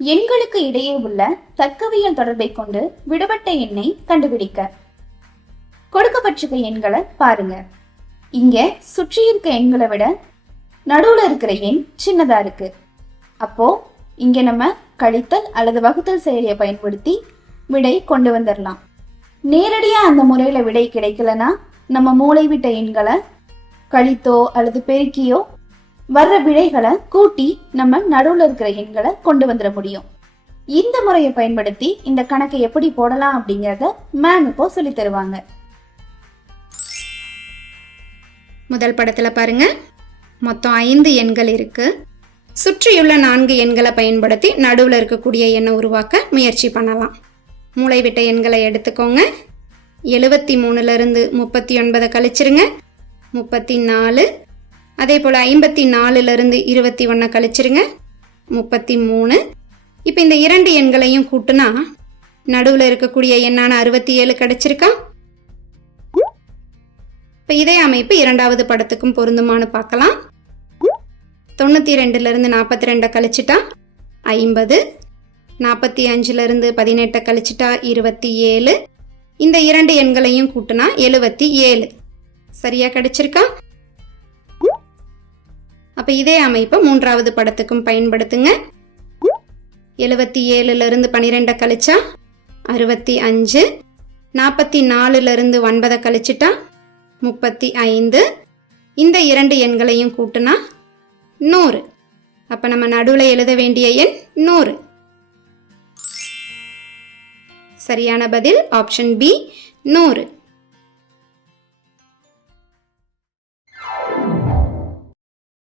எண்களுக்கு இடையே உள்ள தர்க்கவியல் தொடர்பை கொண்டு விடுபட்ட எண்ணை கண்டுபிடிக்க. கொடுக்கப்பட்டிருக்க எண்களை பாருங்க. இங்க சுற்றி இருக்க எண்களை விட நடுவுல இருக்கிற எண் சின்னதா இருக்கு. அப்போ இங்க நம்ம கழித்தல் அல்லது வகுத்தல் செயலியை பயன்படுத்தி விடை கொண்டு வந்துடலாம் நேரடியா அந்த முறையில விடை கிடைக்கலனா நம்ம மூளை விட்ட எண்களை கழித்தோ அல்லது பெருக்கியோ வர்ற விடைகளை கூட்டி நம்ம நடுவுல இருக்கிற எண்களை கொண்டு வந்துட முடியும். இந்த முறையை பயன்படுத்தி இந்த கணக்கை எப்படி போடலாம் அப்படிங்கறத மேம் இப்போ சொல்லி தருவாங்க. முதல் படத்தில் பாருங்க. மொத்தம் ஐந்து எண்கள் இருக்கு. சுற்றியுள்ள நான்கு எண்களை பயன்படுத்தி நடுவில் இருக்கக்கூடிய எண்ணை உருவாக்க முயற்சி பண்ணலாம். மூளைவிட்ட எண்களை எடுத்துக்கோங்க. எழுபத்தி மூணுலேருந்து முப்பத்தி ஒன்பதை கழிச்சிருங்க. முப்பத்தி நாலு அதே போல் ஐம்பத்தி நாலுலேருந்து இருபத்தி ஒன்றை கழிச்சிருங்க. முப்பத்தி மூணு இப்போ இந்த இரண்டு எண்களையும் கூட்டுனா நடுவில் இருக்கக்கூடிய எண்ணான அறுபத்தி ஏழு கிடச்சிருக்கா? இப்போ இதே அமைப்பு இரண்டாவது படத்துக்கும் பொருந்துமான்னு பார்க்கலாம். தொண்ணூற்றி ரெண்டுலேருந்து நாற்பத்தி ரெண்டை கழிச்சிட்டா ஐம்பது. நாற்பத்தி அஞ்சுலேருந்து பதினெட்டை கழிச்சிட்டா இருபத்தி ஏழு இந்த இரண்டு எண்களையும் கூட்டினா எழுபத்தி ஏழு சரியாக கிடச்சிருக்கா? அப்போ இதே அமைப்பை மூன்றாவது படத்துக்கும் பயன்படுத்துங்க. எழுபத்தி ஏழுலேருந்து பன்னிரெண்டை கழிச்சா அறுபத்தி அஞ்சு நாற்பத்தி நாலுலேருந்து ஒன்பதை கழிச்சிட்டா முப்பத்தி ஐந்து. இந்த இரண்டு எண்களையும் கூட்டினா நூறு. அப்போ நம்ம நடுவில் எழுத வேண்டிய எண் நூறு. சரியான பதில் ஆப்ஷன் பி நூறு.